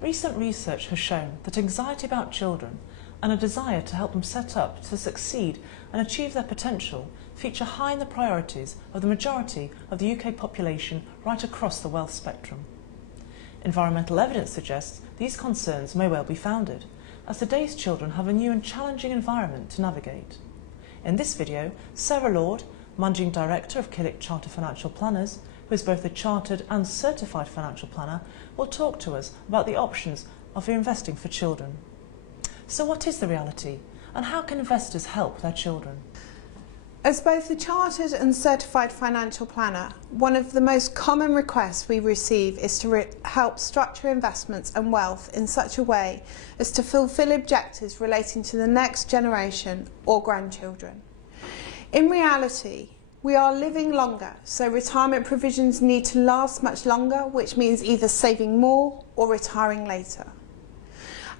Recent research has shown that anxiety about children and a desire to help them set up to succeed and achieve their potential feature high in the priorities of the majority of the UK population right across the wealth spectrum. Environmental evidence suggests these concerns may well be founded, as today's children have a new and challenging environment to navigate. In this video, Sarah Lord, Managing Director of Killik Chartered Financial Planners, who is both a chartered and certified financial planner, will talk to us about the options of investing for children. So what is the reality, and how can investors help their children? As both a chartered and certified financial planner, one of the most common requests we receive is to help structure investments and wealth in such a way as to fulfil objectives relating to the next generation or grandchildren. In reality, we are living longer, so retirement provisions need to last much longer, which means either saving more or retiring later.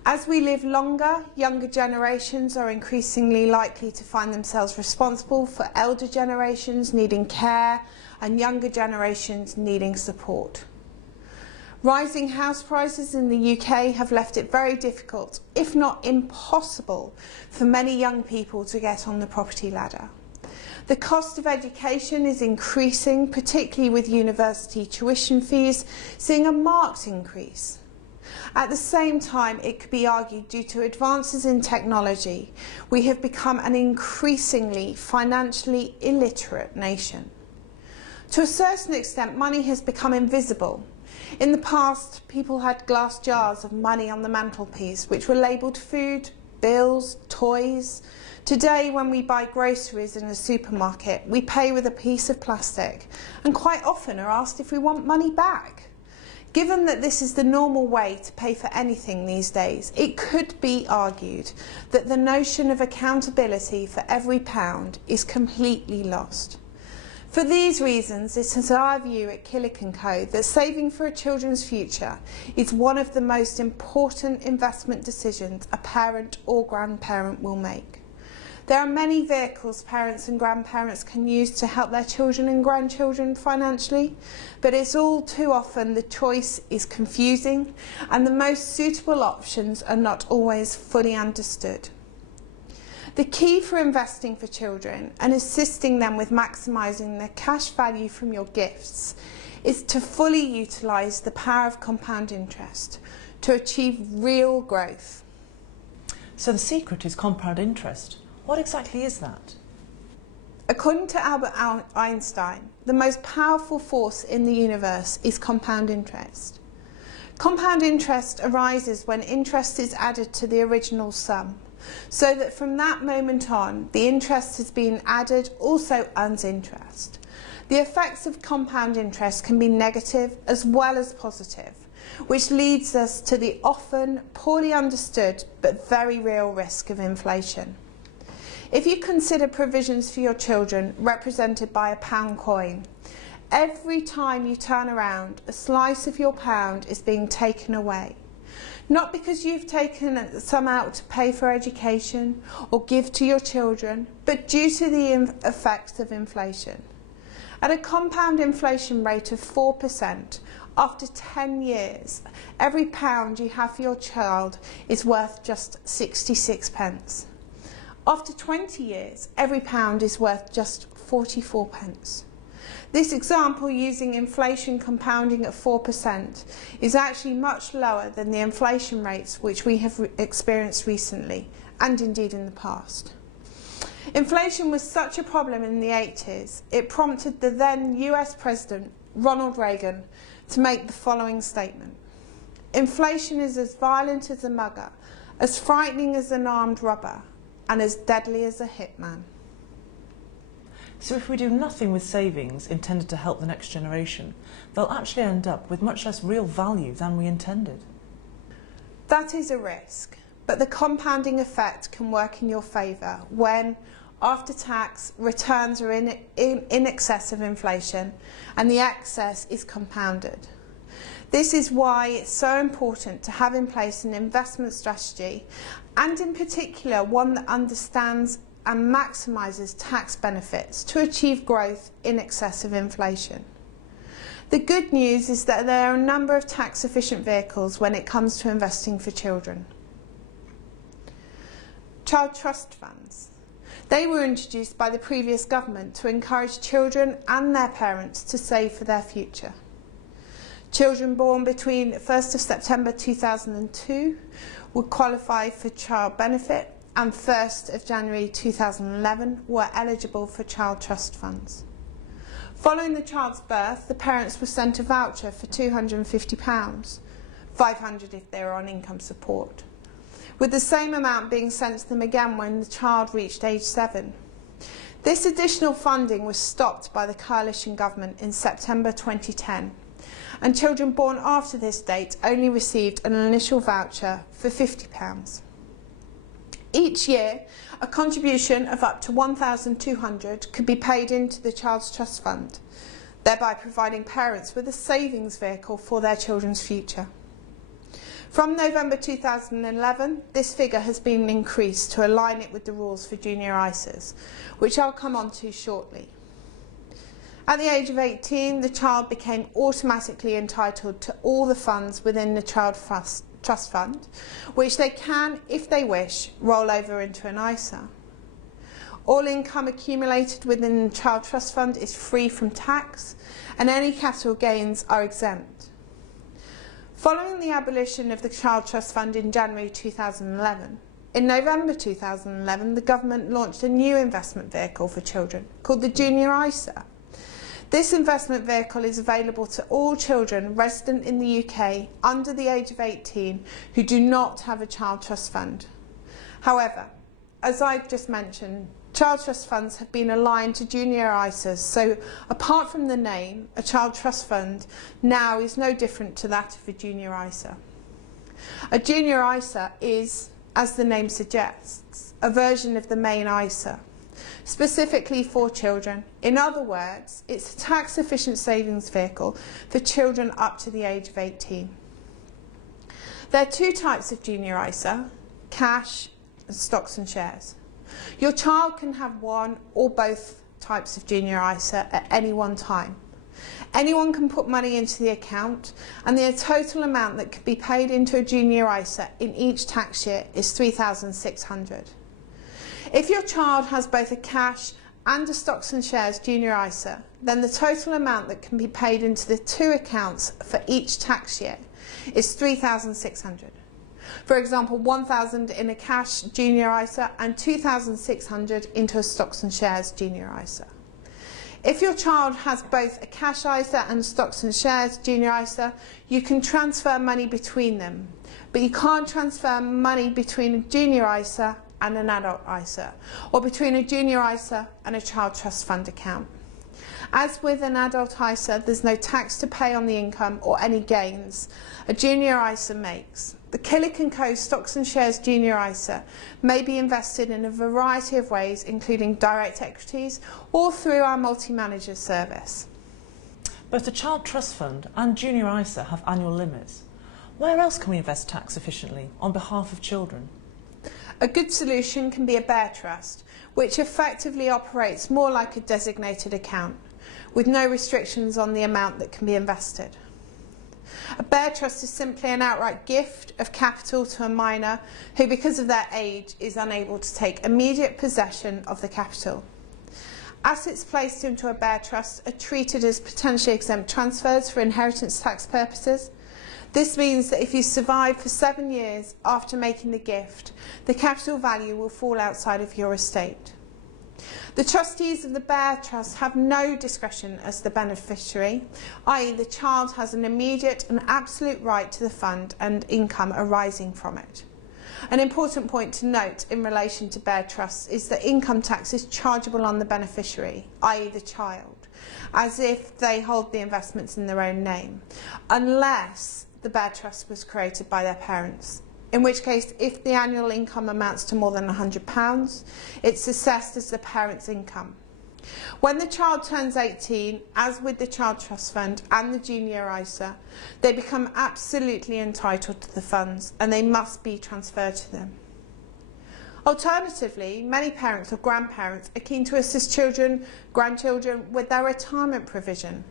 As we live longer, younger generations are increasingly likely to find themselves responsible for elder generations needing care and younger generations needing support. Rising house prices in the UK have left it very difficult, if not impossible, for many young people to get on the property ladder. The cost of education is increasing, particularly with university tuition fees seeing a marked increase. At the same time, it could be argued due to advances in technology, we have become an increasingly financially illiterate nation. To a certain extent, money has become invisible. In the past, people had glass jars of money on the mantelpiece, which were labelled food, bills, toys. Today, when we buy groceries in a supermarket, we pay with a piece of plastic and quite often are asked if we want money back. Given that this is the normal way to pay for anything these days, it could be argued that the notion of accountability for every pound is completely lost. For these reasons, it is our view at Killik & Co that saving for a children's future is one of the most important investment decisions a parent or grandparent will make. There are many vehicles parents and grandparents can use to help their children and grandchildren financially, but it's all too often the choice is confusing and the most suitable options are not always fully understood. The key for investing for children and assisting them with maximising their cash value from your gifts is to fully utilise the power of compound interest to achieve real growth. So the secret is compound interest. What exactly is that? According to Albert Einstein, the most powerful force in the universe is compound interest. Compound interest arises when interest is added to the original sum, so that from that moment on, the interest has been added also earns interest. The effects of compound interest can be negative as well as positive, which leads us to the often poorly understood but very real risk of inflation. If you consider provisions for your children represented by a pound coin, every time you turn around, a slice of your pound is being taken away. Not because you've taken some out to pay for education or give to your children, but due to the effects of inflation. At a compound inflation rate of 4%, after 10 years, every pound you have for your child is worth just 66 pence. After 20 years, every pound is worth just 44 pence. This example, using inflation compounding at 4%, is actually much lower than the inflation rates which we have experienced recently, and indeed in the past. Inflation was such a problem in the 80s, it prompted the then US President, Ronald Reagan, to make the following statement. Inflation is as violent as a mugger, as frightening as an armed robber, and as deadly as a hitman. So if we do nothing with savings intended to help the next generation, they'll actually end up with much less real value than we intended. That is a risk, but the compounding effect can work in your favour when, after tax, returns are in excess of inflation and the excess is compounded. This is why it's so important to have in place an investment strategy, and in particular one that understands and maximises tax benefits to achieve growth in excess of inflation. The good news is that there are a number of tax-efficient vehicles when it comes to investing for children. Child trust funds. They were introduced by the previous government to encourage children and their parents to save for their future. Children born between 1st of September 2002 would qualify for child benefit, and 1st of January 2011 were eligible for child trust funds. Following the child's birth, the parents were sent a voucher for £250, £500 if they were on income support, with the same amount being sent to them again when the child reached age 7. This additional funding was stopped by the coalition government in September 2010, and children born after this date only received an initial voucher for £50. Each year, a contribution of up to £1,200 could be paid into the Child's Trust Fund, thereby providing parents with a savings vehicle for their children's future. From November 2011, this figure has been increased to align it with the rules for junior ISAs, which I'll come on to shortly. At the age of 18, the child became automatically entitled to all the funds within the Child Trust Fund, which they can, if they wish, roll over into an ISA. All income accumulated within the Child Trust Fund is free from tax, and any capital gains are exempt. Following the abolition of the Child Trust Fund in January 2011, in November 2011 the government launched a new investment vehicle for children called the Junior ISA. This investment vehicle is available to all children resident in the UK under the age of 18 who do not have a child trust fund. However, as I've just mentioned, child trust funds have been aligned to junior ISAs, so apart from the name, a child trust fund now is no different to that of a junior ISA. A junior ISA is, as the name suggests, a version of the main ISA, specifically for children. In other words, it's a tax-efficient savings vehicle for children up to the age of 18. There are two types of junior ISA, cash and stocks and shares. Your child can have one or both types of junior ISA at any one time. Anyone can put money into the account, and the total amount that can be paid into a junior ISA in each tax year is £3,600. If your child has both a cash and a stocks and shares junior ISA, then the total amount that can be paid into the two accounts for each tax year is £3,600. For example, £1,000 in a cash junior ISA and £2,600 into a stocks and shares junior ISA. If your child has both a cash ISA and stocks and shares junior ISA, you can transfer money between them, but you can't transfer money between a junior ISA and an adult ISA, or between a junior ISA and a child trust fund account. As with an adult ISA, there's no tax to pay on the income or any gains a junior ISA makes. The Killik & Co Stocks and Shares Junior ISA may be invested in a variety of ways, including direct equities or through our multi-manager service. Both the Child Trust Fund and Junior ISA have annual limits. Where else can we invest tax efficiently on behalf of children? A good solution can be a bear trust, which effectively operates more like a designated account, with no restrictions on the amount that can be invested. A bear trust is simply an outright gift of capital to a minor who, because of their age, is unable to take immediate possession of the capital. Assets placed into a bear trust are treated as potentially exempt transfers for inheritance tax purposes. This means that if you survive for 7 years after making the gift, the capital value will fall outside of your estate. The trustees of the bear trust have no discretion as the beneficiary, i.e. the child has an immediate and absolute right to the fund and income arising from it. An important point to note in relation to bear trusts is that income tax is chargeable on the beneficiary, i.e. the child, as if they hold the investments in their own name, unless the bear trust was created by their parents. In which case, if the annual income amounts to more than £100, it's assessed as the parent's income. When the child turns 18, as with the Child Trust Fund and the Junior ISA, they become absolutely entitled to the funds and they must be transferred to them. Alternatively, many parents or grandparents are keen to assist children, grandchildren with their retirement provision.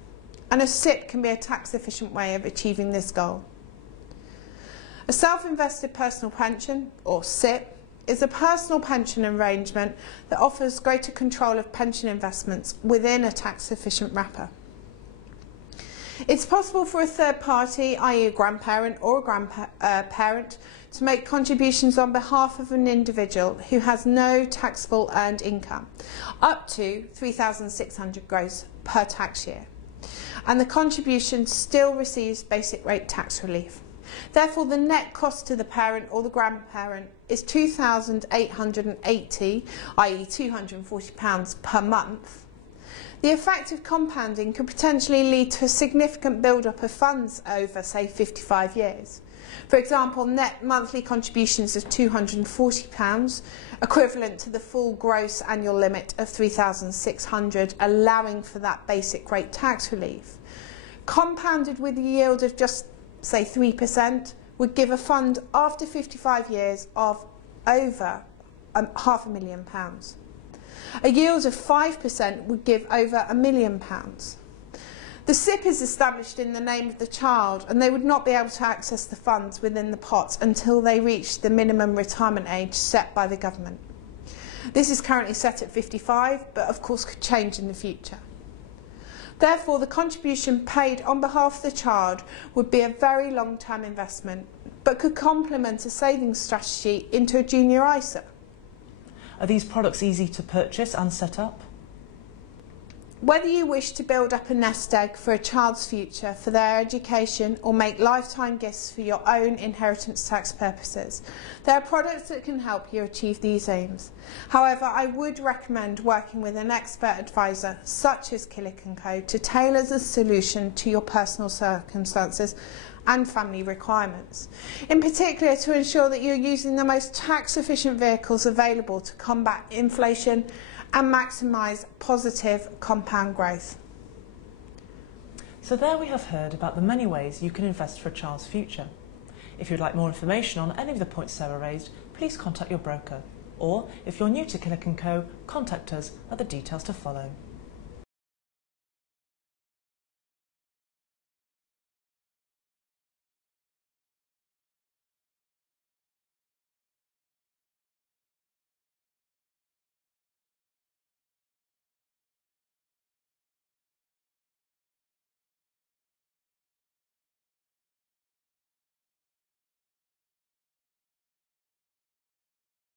and a SIPP can be a tax-efficient way of achieving this goal. A self-invested personal pension, or SIPP, is a personal pension arrangement that offers greater control of pension investments within a tax-efficient wrapper. It's possible for a third party, i.e. a grandparent or a grandparent, to make contributions on behalf of an individual who has no taxable earned income, up to $3,600 gross per tax year, and the contribution still receives basic rate tax relief. Therefore, the net cost to the parent or the grandparent is £2,880, i.e. £240 per month. The effect of compounding could potentially lead to a significant build-up of funds over, say, 55 years. For example, net monthly contributions of £240, equivalent to the full gross annual limit of £3,600, allowing for that basic rate tax relief, compounded with a yield of just, say, 3%, would give a fund after 55 years of over £500,000. A yield of 5% would give over £1 million. The SIPP is established in the name of the child, and they would not be able to access the funds within the pot until they reach the minimum retirement age set by the government. This is currently set at 55, but of course could change in the future. Therefore, the contribution paid on behalf of the child would be a very long-term investment, but could complement a savings strategy into a junior ISA. Are these products easy to purchase and set up? Whether you wish to build up a nest egg for a child's future, for their education, or make lifetime gifts for your own inheritance tax purposes, there are products that can help you achieve these aims. However, I would recommend working with an expert advisor such as Killik & Co to tailor the solution to your personal circumstances and family requirements, in particular to ensure that you're using the most tax-efficient vehicles available to combat inflation and maximise positive compound growth. So there we have heard about the many ways you can invest for a child's future. If you'd like more information on any of the points Sarah raised, please contact your broker. Or, if you're new to Killik & Co, contact us at the details to follow.